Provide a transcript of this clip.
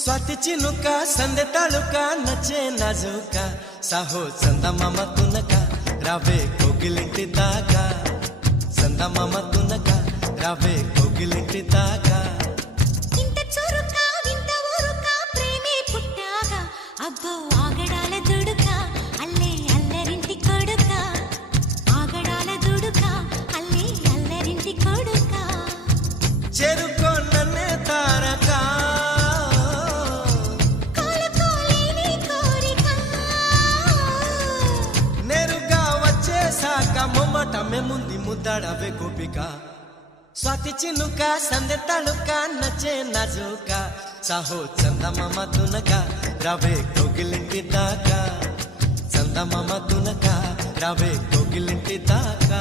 स्वाती चिनुका संदे तालुका नचे नाजुका साहो चंदमाम तुनका रावे कोगिलिंटी दागा चंदमाम तुनका रावे कोगिलिंटी दागा इंत चुरुका विंत ऊरुका प्रेमे पुट्टागा अब्बो आगडाల దుడుకా అల్లే అల్లరింటి కొడుకా ఆగడాల దుడుకా అల్లే అల్లరింటి కొడుకా చెరుకో నన్నే తారకా మొమ్మటమే ముందు ముద్దాడవే గోపిక స్వాతి చినుక సందె తళుక నచ్చే నాజుక సాహో చందమామ తునక రావే కోగిలింటి దాకా చందమామ తునక రావే కోగిలింటి దాకా